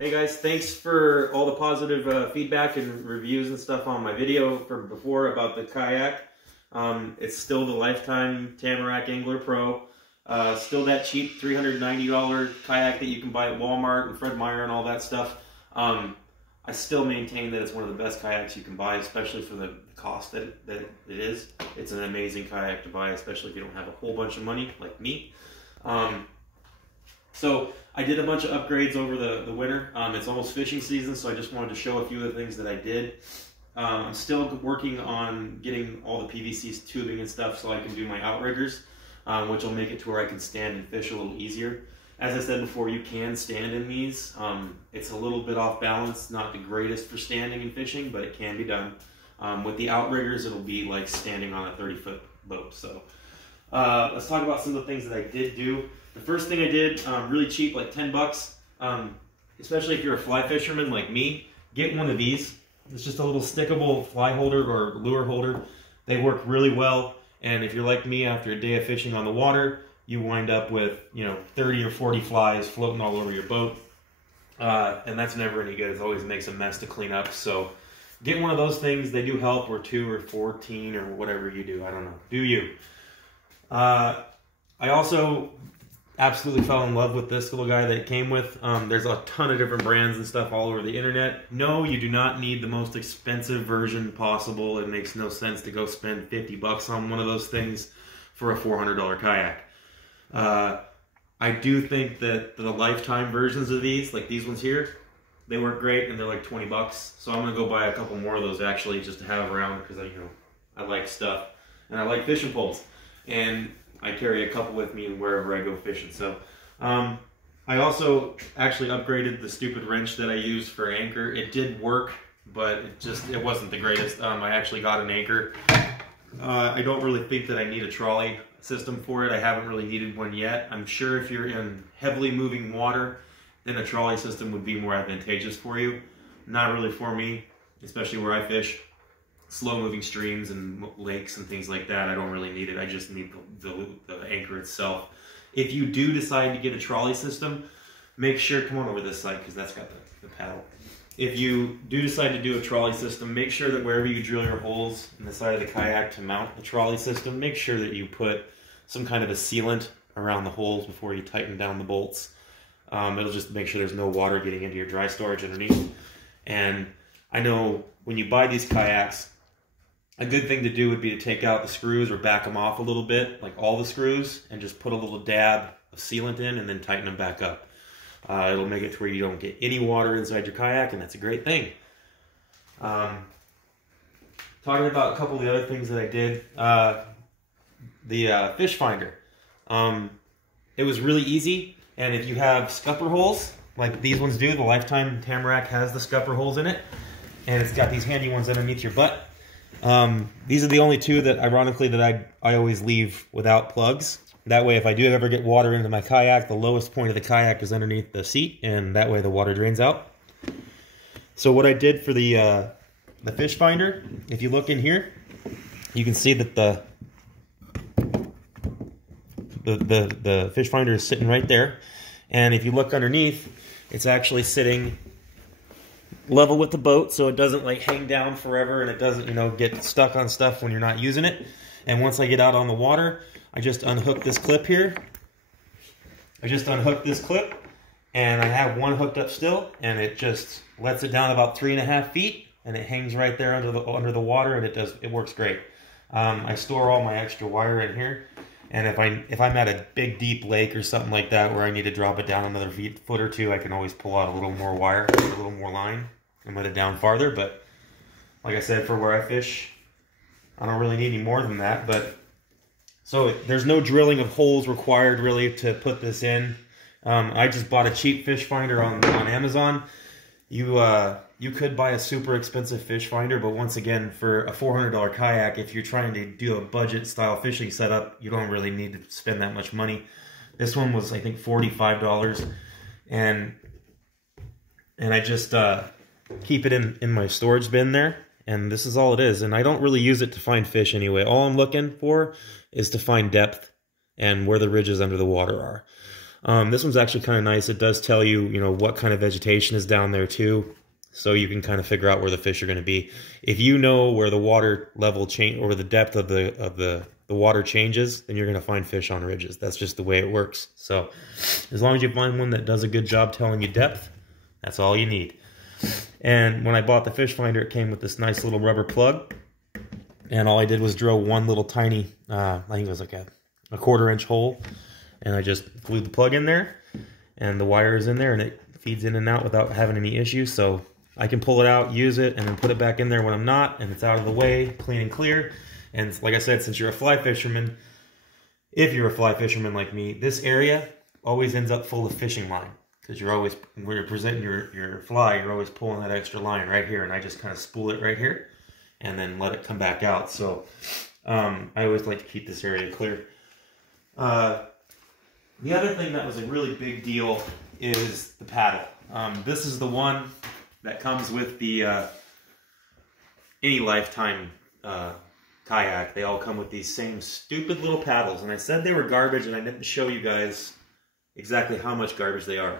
Hey guys, thanks for all the positive feedback and reviews and stuff on my video from before about the kayak. It's still the Lifetime Tamarack Angler Pro. Still that cheap $390 kayak that you can buy at Walmart and Fred Meyer and all that stuff. I still maintain that it's one of the best kayaks you can buy, especially for the cost that it is. It's an amazing kayak to buy, especially if you don't have a whole bunch of money like me. So I did a bunch of upgrades over the winter. It's almost fishing season, so I just wanted to show a few of the things that I did. I'm still working on getting all the PVC tubing and stuff so I can do my outriggers, which will make it to where I can stand and fish a little easier. As I said before, you can stand in these. It's a little bit off balance, not the greatest for standing and fishing, but it can be done. With the outriggers, it'll be like standing on a 30-foot boat. So let's talk about some of the things that I did do. The first thing I did, really cheap, like 10 bucks, especially if you're a fly fisherman like me, get one of these. It's just a little stickable fly holder or lure holder. They work really well, and if you're like me, after a day of fishing on the water, you wind up with, 30 or 40 flies floating all over your boat, and that's never any good. It always makes a mess to clean up, so get one of those things. They do help, or 2 or 14 or whatever you do. I don't know. Do you? I also absolutely fell in love with this little guy that it came with. There's a ton of different brands and stuff all over the internet. No, you do not need the most expensive version possible. It makes no sense to go spend 50 bucks on one of those things for a $400 kayak. I do think that the Lifetime versions of these, like these ones here, they work great, and they're like 20 bucks. So I'm gonna go buy a couple more of those actually, just to have around, because I like stuff, and I like fishing poles, and I carry a couple with me wherever I go fishing. So I also actually upgraded the stupid wrench that I used for anchor. It did work, but it wasn't the greatest. I actually got an anchor. I don't really think that I need a trolley system for it. I haven't really needed one yet. I'm sure if you're in heavily moving water, then a trolley system would be more advantageous for you. Not really for me, especially where I fish. Slow moving streams and lakes and things like that, I don't really need it. I just need the anchor itself. If you do decide to get a trolley system, make sure, come on over this side because that's got the paddle. If you do decide to do a trolley system, make sure that wherever you drill your holes in the side of the kayak to mount the trolley system, make sure that you put some kind of a sealant around the holes before you tighten down the bolts. It'll just make sure there's no water getting into your dry storage underneath. And I know when you buy these kayaks, a good thing to do would be to take out the screws or back them off a little bit, like all the screws, and just put a little dab of sealant in and then tighten them back up. It'll make it to where you don't get any water inside your kayak, and that's a great thing. Talking about a couple of the other things that I did, the fish finder. It was really easy, and if you have scupper holes, like these ones do, the Lifetime Tamarack has the scupper holes in it, and it's got these handy ones underneath your butt. These are the only two that, ironically, that I always leave without plugs. That way, if I do ever get water into my kayak, the lowest point of the kayak is underneath the seat, and that way the water drains out. So what I did for the fish finder, if you look in here, you can see that the fish finder is sitting right there. And if you look underneath, it's actually sitting level with the boat, so it doesn't like hang down forever, and it doesn't, get stuck on stuff when you're not using it. And once I get out on the water, I just unhook this clip here. I just unhook this clip, and I have one hooked up still, and it just lets it down about 3.5 feet, and it hangs right there under the water, and it works great. I store all my extra wire in here, and if I'm at a big deep lake or something like that where I need to drop it down another foot or two, I can always pull out a little more wire, a little more line, and let it down farther. But like I said, for where I fish, I don't really need any more than that. But so there's no drilling of holes required really to put this in. I just bought a cheap fish finder on Amazon. You could buy a super expensive fish finder, but once again, for a $400 kayak, if you're trying to do a budget style fishing setup, you don't really need to spend that much money. This one was, I think, $45, and I just keep it in my storage bin there, and this is all it is. And I don't really use it to find fish anyway. All I'm looking for is to find depth and where the ridges under the water are. This one's actually kind of nice. It does tell you, you know, what kind of vegetation is down there too, so you can kind of figure out where the fish are going to be. If you know where the water level change or the depth of the water changes, then you're going to find fish on ridges. That's just the way it works. So as long as you find one that does a good job telling you depth, that's all you need. And when I bought the fish finder, it came with this nice little rubber plug. And all I did was drill one little tiny, I think it was like a 1/4-inch hole. And I just glued the plug in there. And the wire is in there and it feeds in and out without having any issues. So I can pull it out, use it, and then put it back in there when I'm not. And it's out of the way, clean and clear. And like I said, since you're a fly fisherman, if you're a fly fisherman like me, this area always ends up full of fishing line. Because you're always, when you're presenting your fly, you're always pulling that extra line right here. And I just kind of spool it right here and then let it come back out. So I always like to keep this area clear. The other thing that was a really big deal is the paddle. This is the one that comes with the any Lifetime kayak. They all come with these same stupid little paddles. And I said they were garbage and I didn't show you guys exactly how much garbage they are.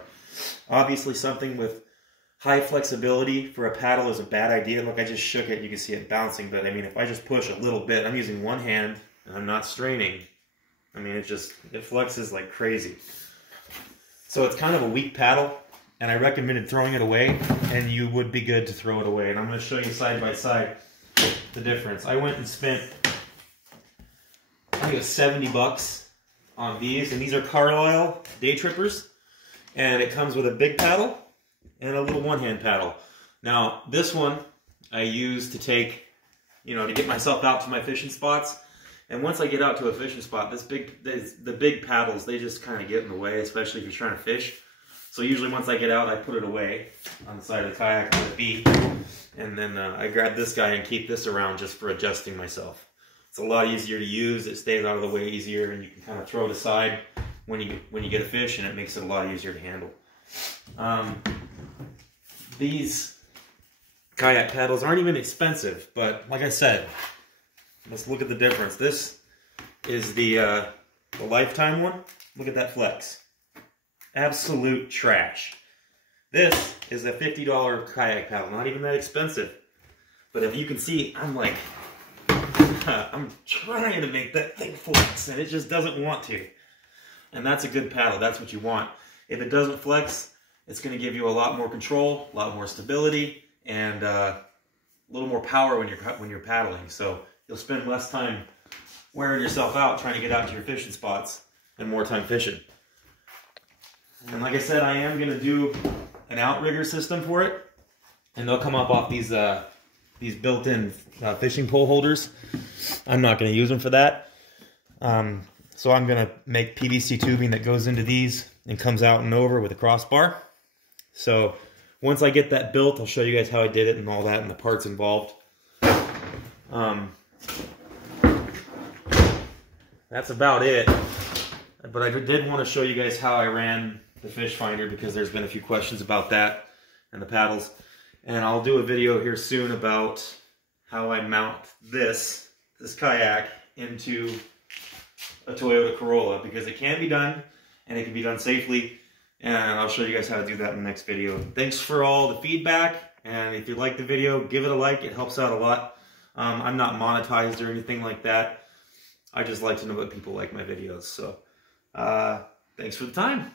Obviously something with high flexibility for a paddle is a bad idea. Look, I just shook it, you can see it bouncing, but I mean, if I just push a little bit, I'm using one hand and I'm not straining. I mean, it flexes like crazy. So it's kind of a weak paddle, and I recommended throwing it away, and you would be good to throw it away. And I'm going to show you side by side the difference. I went and spent, I think it was 70 bucks on these, and these are Carlisle Day Trippers. And it comes with a big paddle and a little one-hand paddle. Now, this one I use to take, you know, to get myself out to my fishing spots. And once I get out to a fishing spot, the big paddles, they just kind of get in the way, especially if you're trying to fish. So usually once I get out, I put it away on the side of the kayak on the beat. And then I grab this guy and keep this around just for adjusting myself. It's a lot easier to use. It stays out of the way easier, and you can kind of throw it aside when you get a fish, and it makes it a lot easier to handle. These kayak paddles aren't even expensive, but like I said, let's look at the difference. This is the Lifetime one. Look at that flex. Absolute trash. This is a $50 kayak paddle, not even that expensive. But if you can see, I'm like, I'm trying to make that thing flex, and it just doesn't want to. And that's a good paddle. That's what you want. If it doesn't flex, it's going to give you a lot more control, a lot more stability, and a little more power when you're paddling. So you'll spend less time wearing yourself out trying to get out to your fishing spots and more time fishing. And like I said, I am going to do an outrigger system for it, and they'll come up off these built-in fishing pole holders. I'm not going to use them for that. So I'm going to make PVC tubing that goes into these and comes out and over with a crossbar. So once I get that built, I'll show you guys how I did it and all that and the parts involved. That's about it. But I did want to show you guys how I ran the fish finder, because there's been a few questions about that and the paddles. And I'll do a video here soon about how I mount this kayak into a Toyota Corolla, because it can be done and it can be done safely, and I'll show you guys how to do that in the next video. Thanks for all the feedback, and if you like the video, give it a like. It helps out a lot. I'm not monetized or anything like that. I just like to know that people like my videos. So thanks for the time.